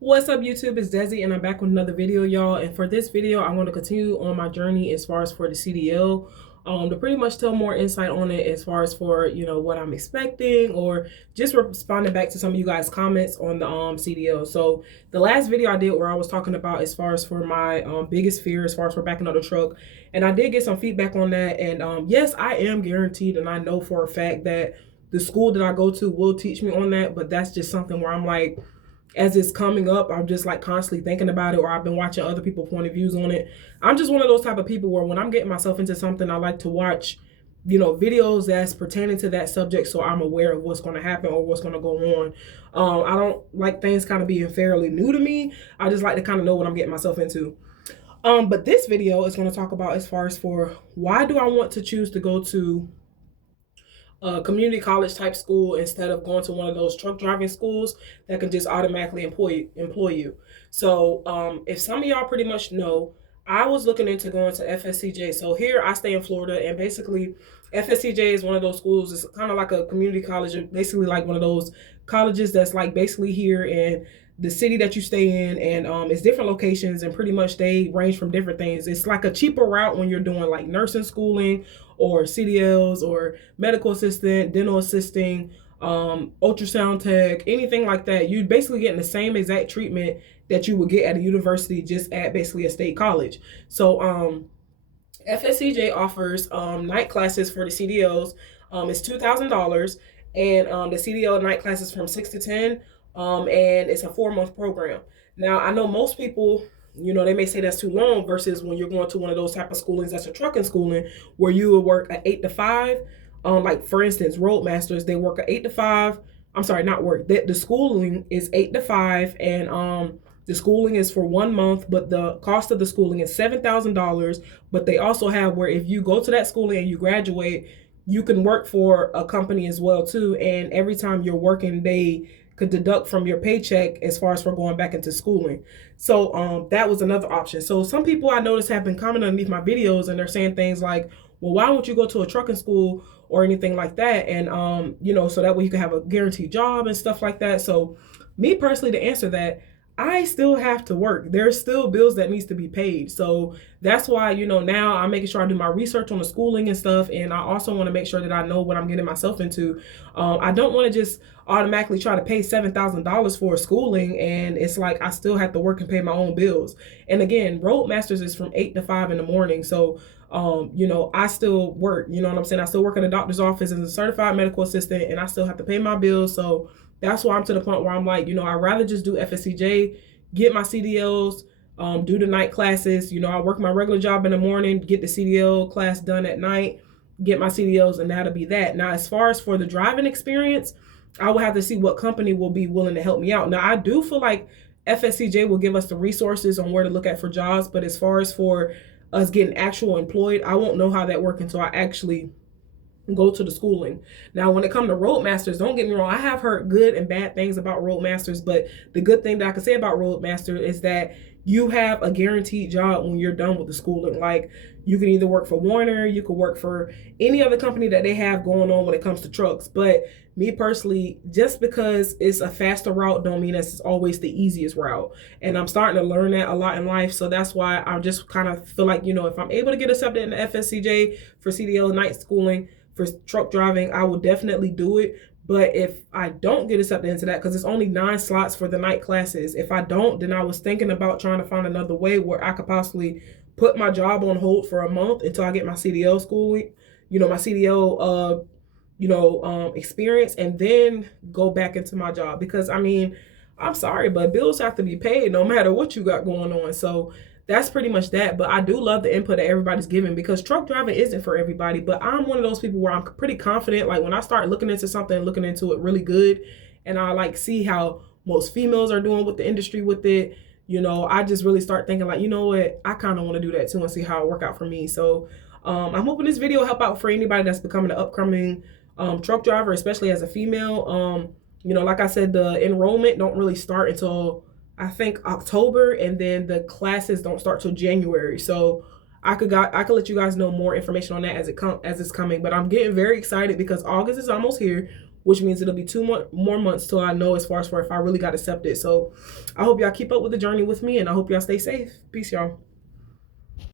What's up, YouTube? It's Desi and I'm back with another video, y'all. And for this video, I'm going to continue on my journey as far as for the CDL, to pretty much tell more insight on it as far as for, what I'm expecting, or just responding back to some of you guys' comments on the CDL. So the last video I did where I was talking about as far as for my biggest fear as far as for backing up the truck, and I did get some feedback on that. And yes, I am guaranteed, and I know for a fact that the school that I go to will teach me on that, but that's just something where I'm like, as it's coming up, I'm just like constantly thinking about it, or I've been watching other people's point of views on it. I'm just one of those type of people where when I'm getting myself into something, I like to watch, videos that's pertaining to that subject, so I'm aware of what's going to happen or what's going to go on. I don't like things kind of being fairly new to me. I just like to kind of know what I'm getting myself into. But this video is going to talk about as far as for why do I want to choose to go to a community college type school instead of going to one of those truck driving schools that can just automatically employ you. So if some of y'all pretty much know, I was looking into going to FSCJ. So here I stay in Florida, and basically FSCJ is one of those schools. It's kind of like a community college, basically like one of those colleges that's like basically here in the city that you stay in, and it's different locations, and pretty much they range from different things. It's like a cheaper route when you're doing like nursing schooling or CDLs or medical assistant, dental assisting, ultrasound tech, anything like that. You basically getting the same exact treatment that you would get at a university, just at basically a state college. So FSCJ offers night classes for the CDLs. It's $2,000, and the CDL night classes from 6 to 10, and it's a 4-month program. Now I know most people, they may say that's too long versus when you're going to one of those type of schoolings that's a trucking schooling where you would work at 8 to 5. Like for instance, Roadmasters, they work at 8 to 5. I'm sorry, not work. The schooling is 8 to 5, and the schooling is for 1 month, but the cost of the schooling is $7,000. But they also have where if you go to that schooling and you graduate, you can work for a company as well too. And every time you're working, they could deduct from your paycheck as far as for going back into schooling. So that was another option. So some people I noticed have been commenting underneath my videos, and they're saying things like, well, why won't you go to a trucking school or anything like that? And so that way you can have a guaranteed job and stuff like that. So me personally, to answer that, I still have to work. There's still bills that needs to be paid. So that's why, now I'm making sure I do my research on the schooling and stuff. And I also want to make sure that I know what I'm getting myself into. I don't want to just automatically try to pay $7,000 for schooling, and it's like I still have to work and pay my own bills. And again, Roadmasters is from 8 to 5 in the morning. So I still work, you know what I'm saying? I still work in a doctor's office as a certified medical assistant, and I still have to pay my bills. So that's why I'm to the point where I'm like, I'd rather just do FSCJ, get my CDLs, do the night classes. I work my regular job in the morning, get the CDL class done at night, get my CDLs, and that'll be that. Now, as far as for the driving experience, I will have to see what company will be willing to help me out. Now, I do feel like FSCJ will give us the resources on where to look at for jobs, but as far as for us getting actual employed, I won't know how that works until I actually go to the schooling. Now, when it comes to Roadmasters, don't get me wrong, I have heard good and bad things about Roadmasters, but the good thing that I can say about Roadmaster is that you have a guaranteed job when you're done with the schooling. Like, you can either work for Warner, you could work for any other company that they have going on when it comes to trucks. But me personally, just because it's a faster route don't mean it's always the easiest route. And I'm starting to learn that a lot in life. So that's why I just kind of feel like, if I'm able to get accepted in the FSCJ for CDL night schooling, for truck driving, I will definitely do it. But if I don't get accepted into that, because it's only 9 slots for the night classes, if I don't, then I was thinking about trying to find another way where I could possibly put my job on hold for a month until I get my CDL schooling, my CDL, experience, and then go back into my job. Because I'm sorry, but bills have to be paid no matter what you got going on. So that's pretty much that. But I do love the input that everybody's giving, because truck driving isn't for everybody. But I'm one of those people where I'm pretty confident. Like, when I start looking into something, looking into it really good, and I like see how most females are doing with the industry with it, I just really start thinking like, you know what, I kind of want to do that too and see how it work out for me. So I'm hoping this video will help out for anybody that's becoming an upcoming truck driver, especially as a female. Like I said, the enrollment don't really start until I think October, and then the classes don't start till January. So I could let you guys know more information on that as it's coming. But I'm getting very excited because August is almost here. which means it'll be 2 more months till I know as far as for if I really got accepted. So I hope y'all keep up with the journey with me, and I hope y'all stay safe. Peace, y'all.